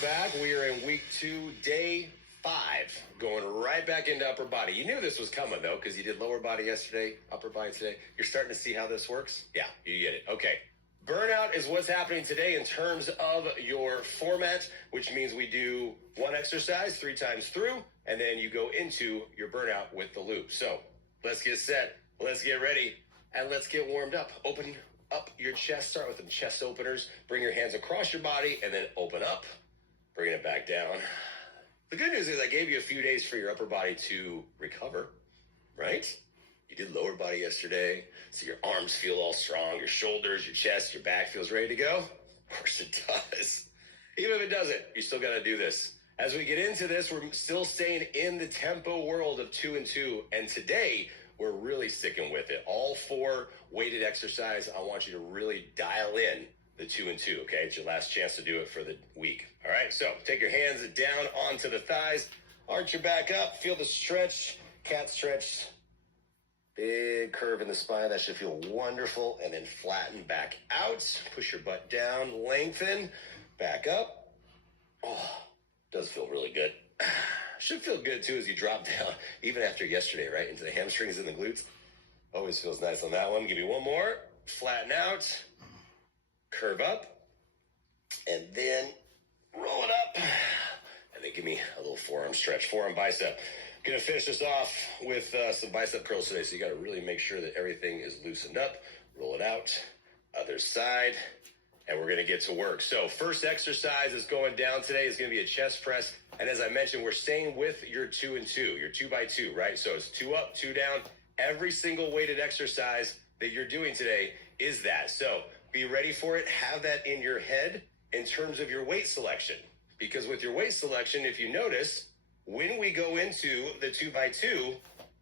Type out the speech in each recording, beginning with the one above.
back. We are in week 2, day 5, going right back into upper body. You knew this was coming, though, because you did lower body yesterday, upper body today. You're starting to see how this works? Yeah, you get it. Okay. Burnout is what's happening today in terms of your format, which means we do one exercise 3 times through, and then you go into your burnout with the loop. So let's get set, let's get ready, and let's get warmed up. Open up your chest. Start with some chest openers. Bring your hands across your body and then open up. Bring it back down. The good news is I gave you a few days for your upper body to recover, right? You did lower body yesterday, so your arms feel all strong, your shoulders, your chest, your back feels ready to go. Of course it does. Even if it doesn't, you still got to do this. As we get into this, we're still staying in the tempo world of 2 and 2, and today we're really sticking with it. All 4 weighted exercise. I want you to really dial in the 2 and 2, okay? It's your last chance to do it for the week. All right, so take your hands down onto the thighs, arch your back up, feel the stretch, cat stretch, big curve in the spine. That should feel wonderful. And then flatten back out, push your butt down, lengthen, back up. Oh, does feel really good. Should feel good too as you drop down, even after yesterday, right? Into the hamstrings and the glutes. Always feels nice on that one. Give me one more. Flatten out, curve up, and then roll it up. And then give me a little forearm stretch, forearm bicep. Gonna finish this off with some bicep curls today. So you gotta really make sure that everything is loosened up. Roll it out, other side, and we're gonna get to work. So first exercise is going down today is gonna be a chest press. And as I mentioned, we're staying with your 2 and 2, your 2 by 2, right? So it's 2 up, 2 down. Every single weighted exercise that you're doing today is that. So be ready for it. Have that in your head in terms of your weight selection. Because with your weight selection, if you notice, when we go into the 2 by 2,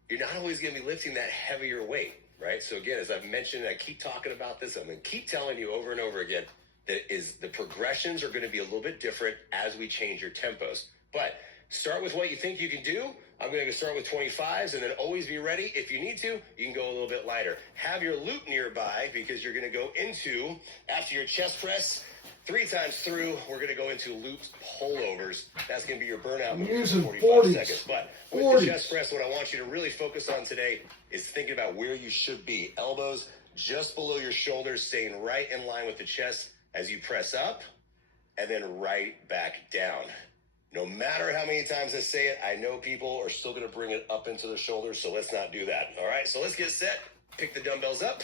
you're not always going to be lifting that heavier weight, right? So again, as I've mentioned, I keep talking about this. I'm going to keep telling you over and over again that is the progressions are going to be a little bit different as we change your tempos. But start with what you think you can do. I'm going to start with 25s and then always be ready. If you need to, you can go a little bit lighter. Have your loop nearby because you're going to go into, after your chest press, 3 times through, we're going to go into looped pullovers. That's going to be your burnout move for 45 seconds. But with the chest press, what I want you to really focus on today is thinking about where you should be. Elbows just below your shoulders, staying right in line with the chest as you press up, and then right back down. No matter how many times I say it, I know people are still going to bring it up into the shoulders, so let's not do that. All right, so let's get set. Pick the dumbbells up.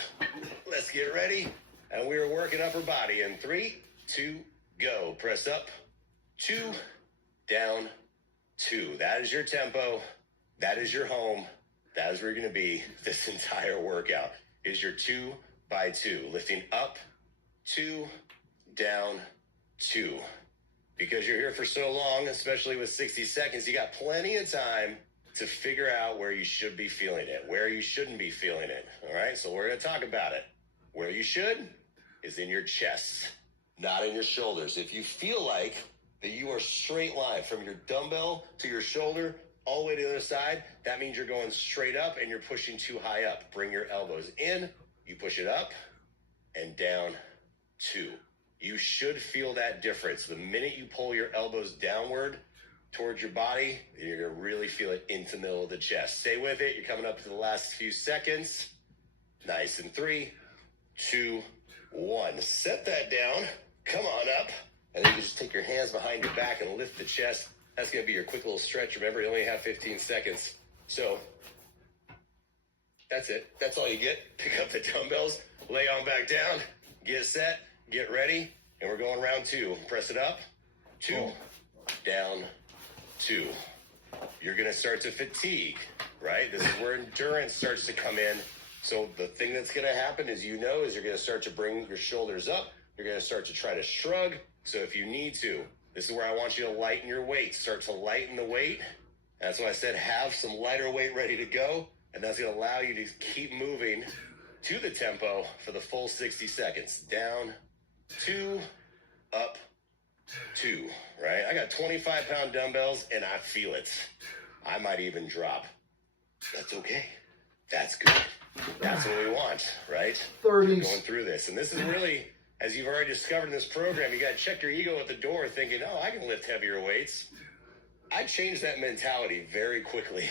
Let's get ready. And we are working upper body in 3, 2, go. Press up, 2, down, 2. That is your tempo. That is your home. That is where you're going to be this entire workout. Is your 2 by 2. Lifting up, 2, down, 2. Because you're here for so long, especially with 60 seconds, you got plenty of time to figure out where you should be feeling it, where you shouldn't be feeling it. All right, so we're going to talk about it. Where you should is in your chest, not in your shoulders. If you feel like that you are straight line from your dumbbell to your shoulder all the way to the other side, that means you're going straight up and you're pushing too high up. Bring your elbows in, you push it up and down 2. You should feel that difference. The minute you pull your elbows downward towards your body, you're going to really feel it into the middle of the chest. Stay with it. You're coming up to the last few seconds. Nice. In 3, 2, 1. Set that down. Come on up. And then you just take your hands behind your back and lift the chest. That's going to be your quick little stretch. Remember, you only have 15 seconds. So that's it. That's all you get. Pick up the dumbbells, lay on back down, get set. Get ready, and we're going round 2. Press it up, 2, down, 2. You're going to start to fatigue, right? This is where endurance starts to come in. So the thing that's going to happen is you're going to start to bring your shoulders up. You're going to start to try to shrug. So if you need to, this is where I want you to lighten your weight. Start to lighten the weight. That's why I said have some lighter weight ready to go, and that's going to allow you to keep moving to the tempo for the full 60 seconds. Down, 2, up, 2, right? I got 25-pound dumbbells, and I feel it. I might even drop. That's okay. That's good. That's what we want, right? 30s. Going through this. And this is really, as you've already discovered in this program, you got to check your ego at the door thinking, oh, I can lift heavier weights. I changed that mentality very quickly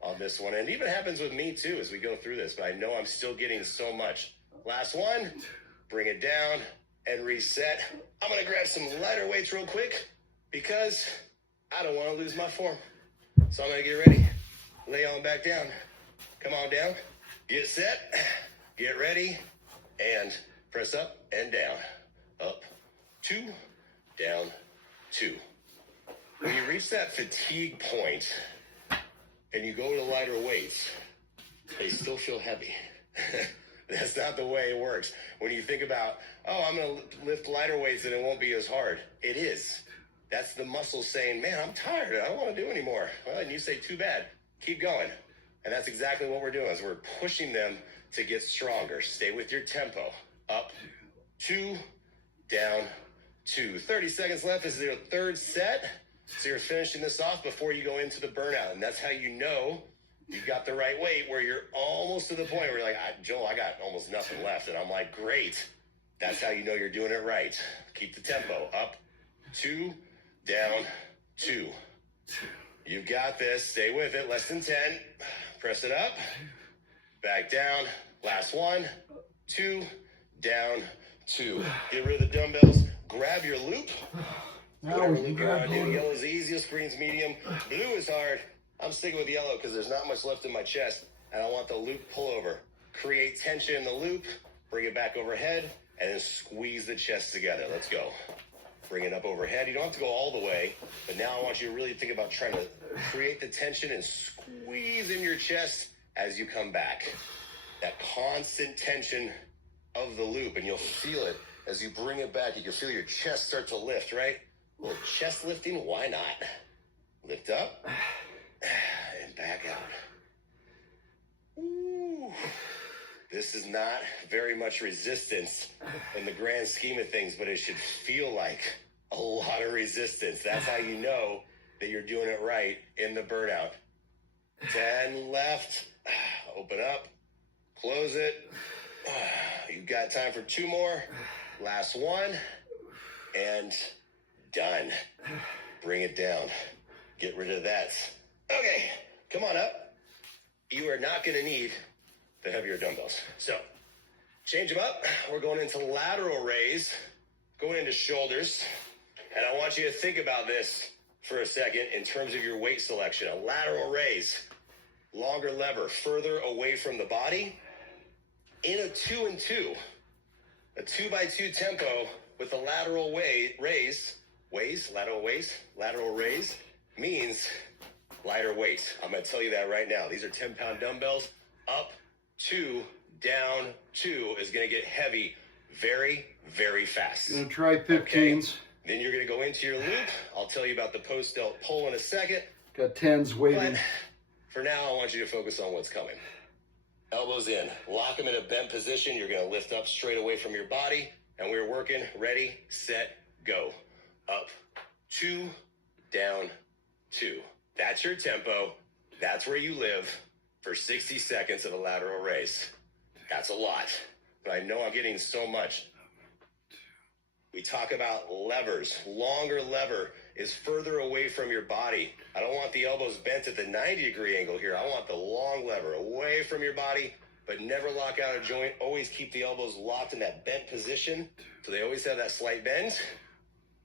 on this one. And it even happens with me too as we go through this, but I know I'm still getting so much. Last one, bring it down and reset. I'm going to grab some lighter weights real quick because I don't want to lose my form. So I'm going to get ready, lay on back down. Come on down, get set, get ready, and press up and down. Up, 2, down, 2. When you reach that fatigue point and you go to lighter weights, they still feel heavy. That's not the way it works. When you think about, oh, I'm going to lift lighter weights and it won't be as hard. It is. That's the muscle saying, man, I'm tired. I don't want to do anymore. Well, and you say, too bad. Keep going. And that's exactly what we're doing is we're pushing them to get stronger. Stay with your tempo. Up, 2, down, 2. 30 seconds left. This is your third set. So you're finishing this off before you go into the burnout. And that's how you know you got the right weight, where you're almost to the point where you're like, Joel, I got almost nothing left. And I'm like, great. That's how you know you're doing it right. Keep the tempo. Up, 2, down, 2. You got this. Stay with it. Less than 10. Press it up. Back down. Last one. 2, down, 2. Get rid of the dumbbells. Grab your loop. Whatever loop you want to do. Yellow is the easiest. Green's medium. Blue is hard. I'm sticking with yellow because there's not much left in my chest, and I want the loop pullover. Create tension in the loop. Bring it back overhead, and then squeeze the chest together. Let's go. Bring it up overhead. You don't have to go all the way, but now I want you to really think about trying to create the tension and squeeze in your chest as you come back. That constant tension of the loop, and you'll feel it as you bring it back. You can feel your chest start to lift, right? A little chest lifting, why not? Lift up and back out. Ooh. This is not very much resistance in the grand scheme of things, but it should feel like a lot of resistance. That's how you know that you're doing it right in the burnout. 10 left. Open up. Close it. You've got time for 2 more. Last one. And done. Bring it down. Get rid of that. Okay, come on up. You are not going to need the heavier dumbbells. So, change them up. We're going into lateral raise, going into shoulders. And I want you to think about this for a second in terms of your weight selection. A lateral raise, longer lever, further away from the body. In a 2 and 2, a 2x2 tempo with a lateral raise means lighter weight. I'm going to tell you that right now. These are 10-pound dumbbells. Up, 2, down, 2 is going to get heavy very, very fast. Gonna try 15s. Okay? Then you're going to go into your loop. I'll tell you about the post-delt pull in a second. Got 10s waiting. But for now, I want you to focus on what's coming. Elbows in. Lock them in a bent position. You're going to lift up straight away from your body. And we're working. Ready, set, go. Up, 2, down, 2. That's your tempo. That's where you live for 60 seconds of a lateral raise. That's a lot. But I know I'm getting so much. We talk about levers. Longer lever is further away from your body. I don't want the elbows bent at the 90-degree angle here. I want the long lever away from your body, but never lock out a joint. Always keep the elbows locked in that bent position. So they always have that slight bend.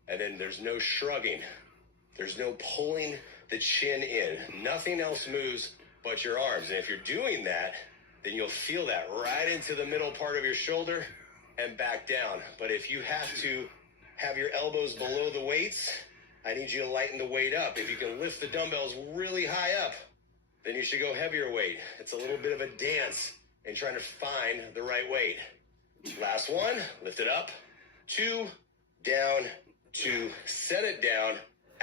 And then there's no shrugging. There's no pulling the chin in. Nothing else moves but your arms. And if you're doing that, then you'll feel that right into the middle part of your shoulder and back down. But if you have to have your elbows below the weights, I need you to lighten the weight up. If you can lift the dumbbells really high up, then you should go heavier weight. It's a little bit of a dance in trying to find the right weight. Last one, lift it up. 2, down, 2. Set it down.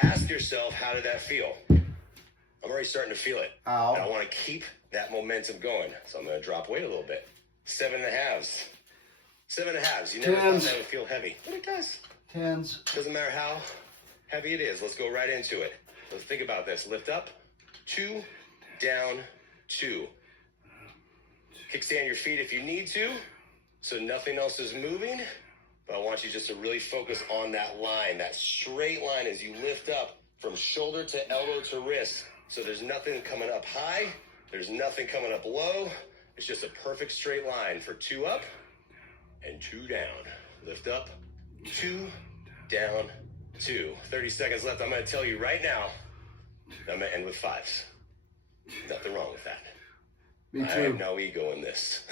Ask yourself, how did that feel? I'm already starting to feel it. Ow. And I want to keep that momentum going. So I'm going to drop weight a little bit. 7.5s. 7.5s. You never thought that would feel heavy, but it does. 10s. Doesn't matter how heavy it is. Let's go right into it. Let's think about this. Lift up, 2, down, 2. Kickstand your feet if you need to, so nothing else is moving. But I want you just to really focus on that line, that straight line as you lift up from shoulder to elbow to wrist. So there's nothing coming up high. There's nothing coming up low. It's just a perfect straight line for 2 up and 2 down. Lift up, 2, down, 2. 30 seconds left. I'm going to tell you right now, I'm going to end with 5s. Nothing wrong with that. Me too. I have no ego in this.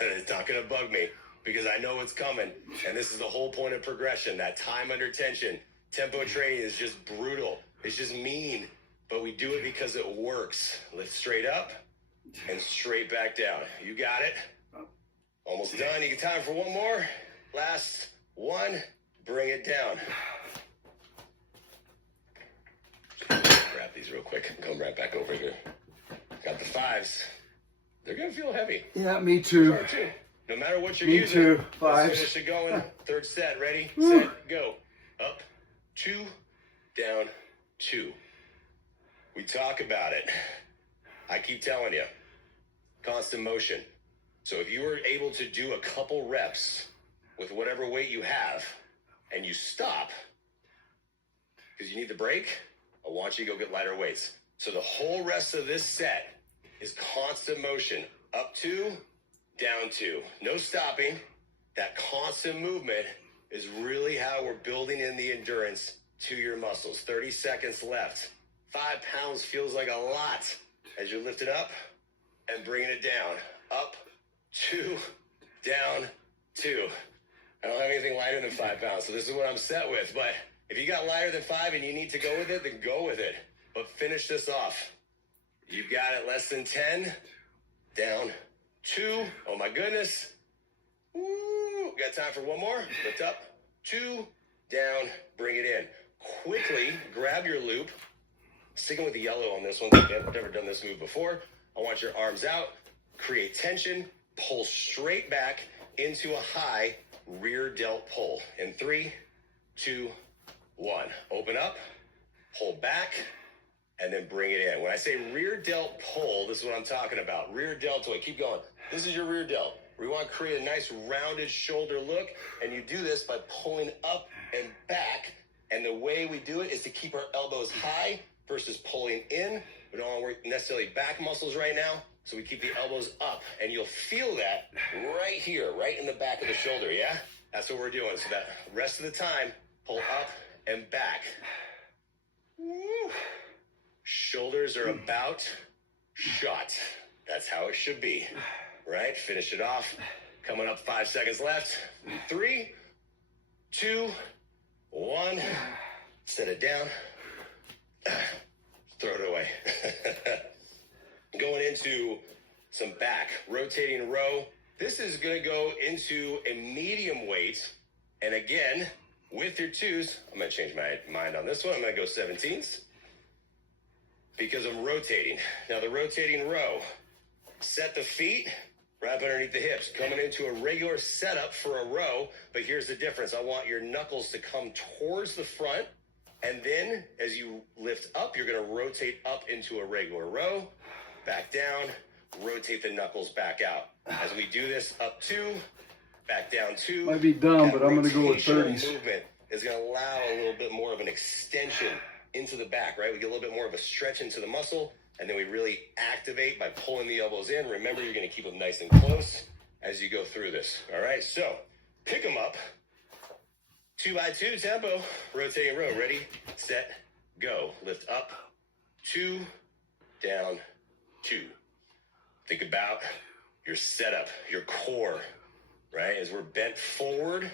It's not going to bug me because I know it's coming. And this is the whole point of progression, that time under tension. Tempo training is just brutal. It's just mean. But we do it because it works. Lift straight up and straight back down. You got it. Almost done. You got time for one more. Last one. Bring it down. Grab these real quick. Come right back over here. Got the 5s. They're going to feel heavy. Yeah, me too. No matter what you're me using. Too. 5s. Let's finish it going. Third set. Ready, set, go. Up, 2, down, 2. We talk about it. I keep telling you. Constant motion. So if you were able to do a couple reps with whatever weight you have and you stop because you need the break, I want you to go get lighter weights. So the whole rest of this set is constant motion. Up 2, down 2. No stopping. That constant movement is really how we're building in the endurance to your muscles. 30 seconds left. 5 pounds feels like a lot as you're lifting up and bringing it down. Up, 2, down, 2. I don't have anything lighter than 5 pounds, so this is what I'm set with. But if you got lighter than 5 and you need to go with it, then go with it. But finish this off. You've got it less than 10, down, 2. Oh my goodness. Woo. Got time for one more. Lift up, 2, down, bring it in. Quickly grab your loop. Sticking with the yellow on this one. I've never done this move before. I want your arms out, create tension, pull straight back into a high rear delt pull. In 3, 2, 1. Open up, pull back, and then bring it in. When I say rear delt pull, this is what I'm talking about. Rear deltoid. Keep going. This is your rear delt. We want to create a nice rounded shoulder look, and you do this by pulling up and back. And the way we do it is to keep our elbows high versus pulling in. We don't want to work necessarily back muscles right now, so we keep the elbows up. And you'll feel that right here, right in the back of the shoulder, yeah? That's what we're doing. So that rest of the time, pull up and back. Woo. Shoulders are about shot. That's how it should be, right? Finish it off. Coming up, 5 seconds left. 3, 2, 1. Set it down. Throw it away. Going into some back, rotating row. This is going to go into a medium weight. And again, with your 2s, I'm going to change my mind on this one. I'm going to go 17s because I'm rotating. Now the rotating row, set the feet right underneath the hips, coming into a regular setup for a row. But here's the difference. I want your knuckles to come towards the front. And then as you lift up, you're going to rotate up into a regular row, back down, rotate the knuckles back out. As we do this, up 2, back down 2. Might be dumb, but I'm going to go with 30s. Movement is going to allow a little bit more of an extension into the back, right? We get a little bit more of a stretch into the muscle, and then we really activate by pulling the elbows in. Remember, you're going to keep them nice and close as you go through this. All right, so pick them up. 2 by 2 tempo, rotating row. Ready, set, go. Lift up, 2, down, 2. Think about your setup, your core, right? As we're bent forward,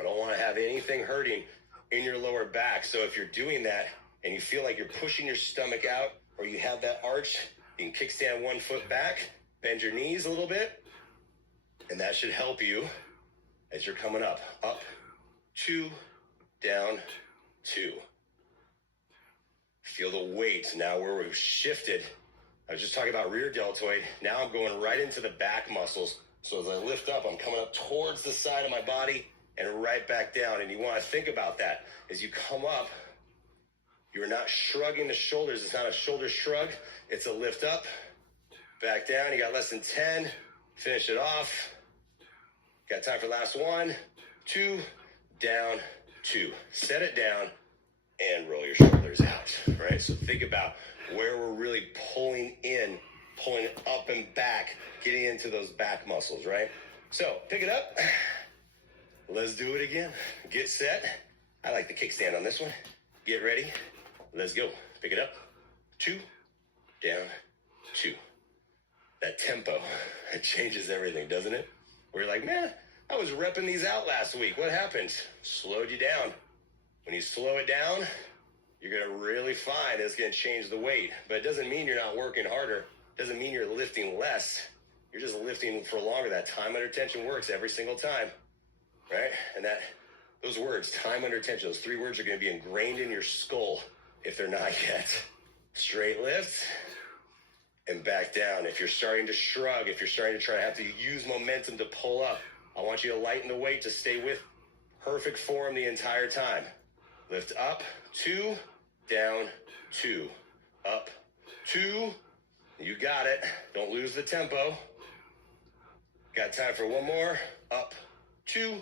I don't want to have anything hurting in your lower back. So if you're doing that and you feel like you're pushing your stomach out or you have that arch, you can kickstand 1 foot back, bend your knees a little bit, and that should help you as you're coming up. Up, 2, down, 2. Feel the weight now where we've shifted. I was just talking about rear deltoid. Now I'm going right into the back muscles. So as I lift up, I'm coming up towards the side of my body and right back down. And you want to think about that. As you come up, you're not shrugging the shoulders. It's not a shoulder shrug. It's a lift up, back down. You got less than 10. Finish it off. Got time for last one. 2, down, 2. Set it down and roll your shoulders out, right? So think about where we're really pulling in, pulling up and back, getting into those back muscles, right? So pick it up. Let's do it again. Get set. I like the kickstand on this one. Get ready. Let's go. Pick it up. 2, down, 2. That tempo, it changes everything, doesn't it? Where you're like, man, I was repping these out last week. What happened? Slowed you down. When you slow it down, you're going to really find it's going to change the weight. But it doesn't mean you're not working harder. It doesn't mean you're lifting less. You're just lifting for longer. That time under tension works every single time, right? And those words, time under tension, those 3 words are going to be ingrained in your skull if they're not yet. Straight lift and back down. If you're starting to shrug, if you're starting to try to have to use momentum to pull up, I want you to lighten the weight to stay with perfect form the entire time. Lift up, 2, down, 2, up, 2. You got it. Don't lose the tempo. Got time for one more. Up, 2,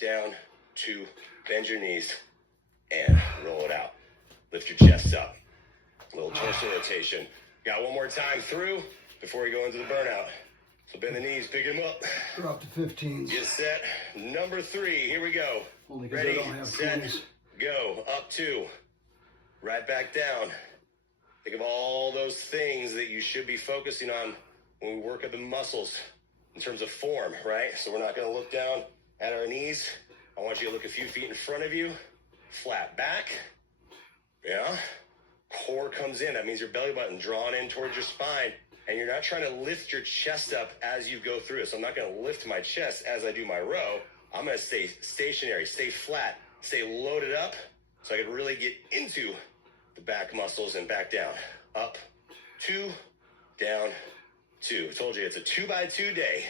down, 2. Bend your knees and roll it out. Lift your chest up. A little torso rotation. Got one more time through before we go into the burnout. So bend the knees, pick them up. Drop to 15s. Get set. Number 3. Here we go. Only because I Ready, don't have set, 20s. go. Up 2. Right back down. Think of all those things that you should be focusing on when we work at the muscles in terms of form, right? So we're not going to look down at our knees. I want you to look a few feet in front of you. Flat back. Yeah. Core comes in. That means your belly button drawn in towards your spine. And you're not trying to lift your chest up as you go through it. So I'm not going to lift my chest as I do my row. I'm going to stay stationary, stay flat, stay loaded up so I can really get into the back muscles and back down. Up, 2, down, 2. I told you it's a 2x2 day.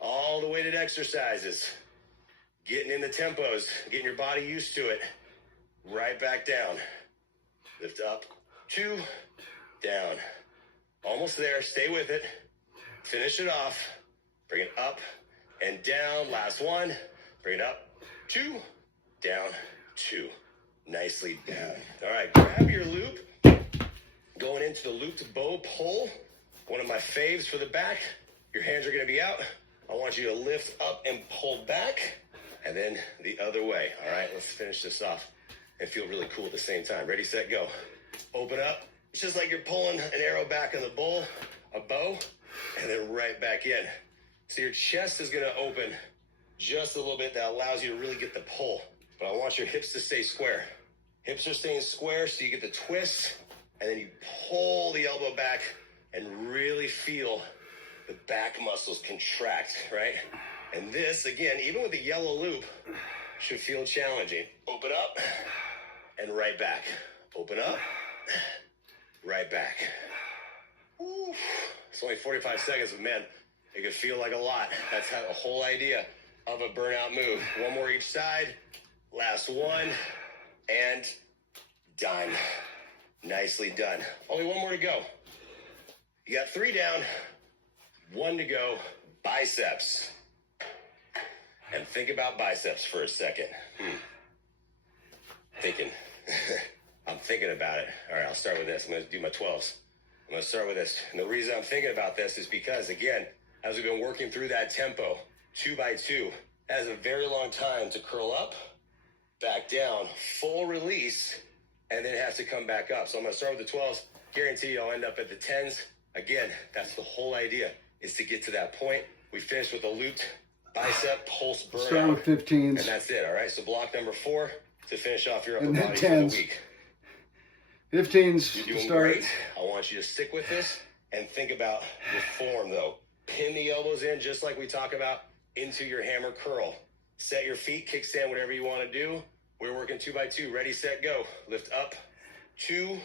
All the weighted exercises. Getting in the tempos, getting your body used to it. Right back down. Lift up, 2, down. Almost there. Stay with it. Finish it off. Bring it up and down. Last one. Bring it up. 2, down, 2. Nicely done. All right. Grab your loop. Going into the looped bow pull. One of my faves for the back. Your hands are going to be out. I want you to lift up and pull back. And then the other way. All right. Let's finish this off and feel really cool at the same time. Ready, set, go. Open up. It's just like you're pulling an arrow back on the bow, and then right back in. So your chest is going to open just a little bit. That allows you to really get the pull. But I want your hips to stay square. Hips are staying square so you get the twist, and then you pull the elbow back and really feel the back muscles contract, right? And this, again, even with the yellow loop, should feel challenging. Open up and right back. Open up. Right back. Ooh. It's only 45 seconds, but man, it could feel like a lot. That's how the whole idea of a burnout move. One more each side. Last one. And done. Nicely done. Only one more to go. You got 3 down. 1 to go. Biceps. And think about biceps for a second. Thinking. I'm thinking about it. All right, I'll start with this. I'm going to do my 12s. I'm going to start with this. And the reason I'm thinking about this is because, again, as we've been working through that tempo, 2x2, that is a very long time to curl up, back down, full release, and then it has to come back up. So I'm going to start with the 12s. Guarantee you I'll end up at the 10s. Again, that's the whole idea, is to get to that point. We finished with a looped bicep pulse burnout. Start with 15s. And that's it, all right? So block number 4 to finish off your upper And then body for 10s. the week. 15s You're to doing start. great. I want you to stick with this and think about your form, though. Pin the elbows in, just like we talk about, into your hammer curl. Set your feet, kickstand, whatever you want to do. We're working 2x2. Ready, set, go. Lift up, 2,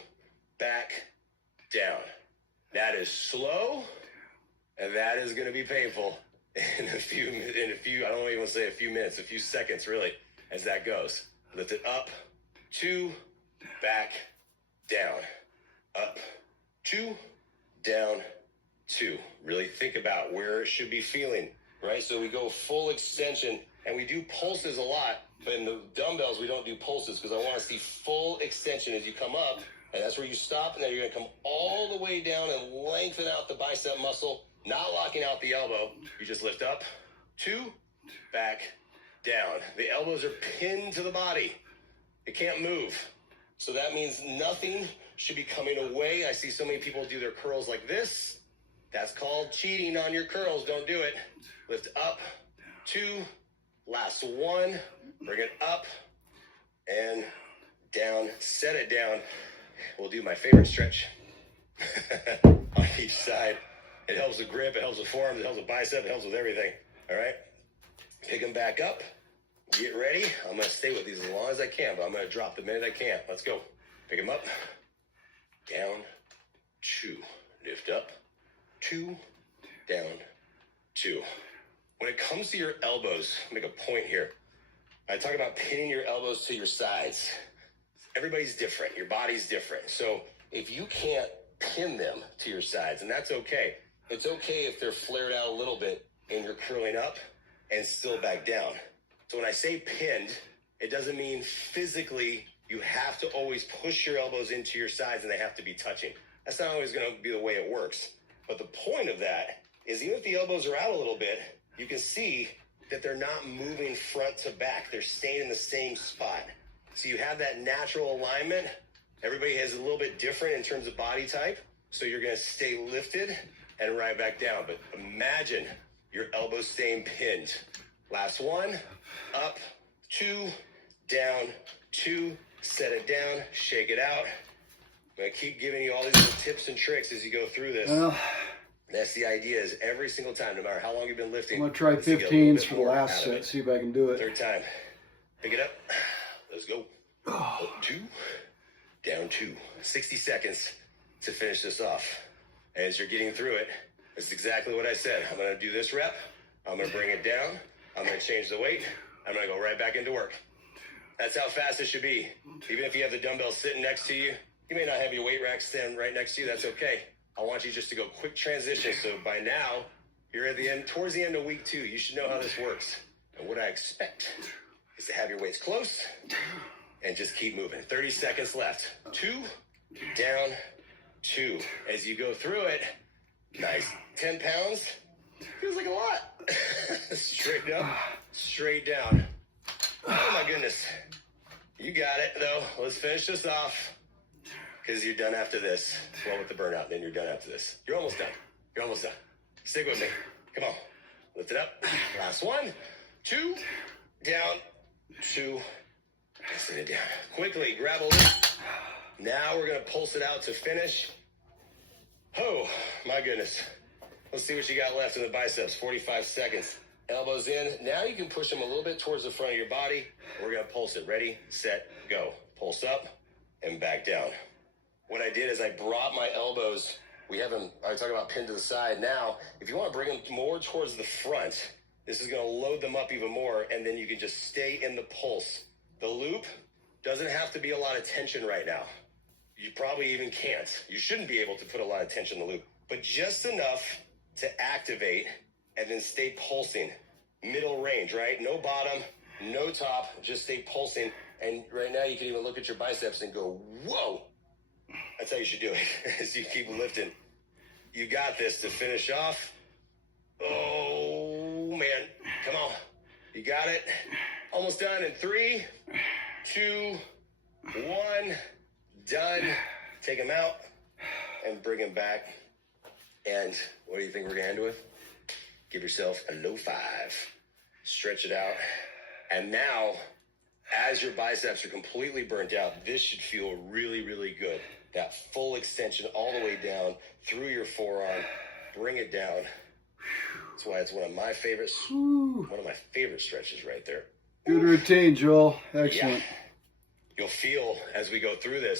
back, down. That is slow, and that is going to be painful in a few, I don't even want to say a few minutes, a few seconds, really, as that goes. Lift it up, 2, back, down, up, 2, down, 2. Really think about where it should be feeling, right? So we go full extension And we do pulses a lot, but in the dumbbells, we don't do pulses because I want to see full extension as you come up. And that's where you stop, and then you're going to come all the way down and lengthen out the bicep muscle, not locking out the elbow. You just lift up, 2, back, down. The elbows are pinned to the body. It can't move. So that means nothing should be coming away. I see so many people do their curls like this. That's called cheating on your curls. Don't do it. Lift up, 2, last 1, bring it up and down, set it down. We'll do my favorite stretch on each side. It helps with grip, it helps with forearms, it helps with bicep, it helps with everything. All right? Pick them back up. Get ready. I'm going to stay with these as long as I can, but I'm going to drop the minute I can. Let's go. Pick them up. Down. 2. Lift up. 2. Down. 2. When it comes to your elbows, make a point here. I talk about pinning your elbows to your sides. Everybody's different. Your body's different. So if you can't pin them to your sides, and that's okay. It's okay if they're flared out a little bit and you're curling up and still back down. So when I say pinned, it doesn't mean physically you have to always push your elbows into your sides and they have to be touching. That's not always going to be the way it works. But the point of that is even if the elbows are out a little bit, you can see that they're not moving front to back. They're staying in the same spot. So you have that natural alignment. Everybody has a little bit different in terms of body type. So you're going to stay lifted and right back down. But imagine your elbows staying pinned. Last 1, up, 2, down, 2, set it down, shake it out. I'm going to keep giving you all these little tips and tricks as you go through this. Well, that's the idea is every single time, no matter how long you've been lifting. I'm going to try 15s for the last set, see if I can do it. 3rd time. Pick it up. Let's go. Up 2, down 2. 60 seconds to finish this off. As you're getting through it, it's exactly what I said. I'm going to do this rep. I'm going to bring it down. I'm going to change the weight. I'm going to go right back into work. That's how fast it should be. Even if you have the dumbbells sitting next to you, you may not have your weight rack stand right next to you. That's okay. I want you just to go quick transition. So by now, you're at the end, towards the end of week 2. You should know how this works. And what I expect is to have your weights close and just keep moving. 30 seconds left. 2, down, 2. As you go through it, nice. 10 pounds. Feels like a lot. Straight up, straight down. Oh my goodness. You got it though. Let's finish this off because you're done after this. Well, with the burnout, then you're done after this. You're almost done. You're almost done. Stick with me. Come on. Lift it up. Last 1, 2, down, 2. Sit it down. Quickly, grab a lift. Now we're going to pulse it out to finish. Oh, my goodness. Let's see what you got left in the biceps. 45 seconds. Elbows in. Now you can push them a little bit towards the front of your body. We're going to pulse it. Ready, set, go. Pulse up and back down. What I did is I brought my elbows. I talk about pinned to the side. Now, if you want to bring them more towards the front, this is going to load them up even more, and then you can just stay in the pulse. The loop doesn't have to be a lot of tension right now. You probably even can't. You shouldn't be able to put a lot of tension in the loop, but just enough to activate and then stay pulsing. Middle range, right? No bottom, no top, just stay pulsing. And right now you can even look at your biceps and go, whoa. That's how you should do it as you keep lifting. You got this to finish off. Oh, man. Come on. You got it. Almost done in 3, 2, 1. Done. Take them out and bring them back. And what do you think we're going to end with? Give yourself a low 5. Stretch it out. And now, as your biceps are completely burnt out, this should feel really, really good. That full extension all the way down through your forearm. Bring it down. That's why it's one of my favorite stretches right there. Good routine, Joel. Excellent. Yeah. You'll feel as we go through this.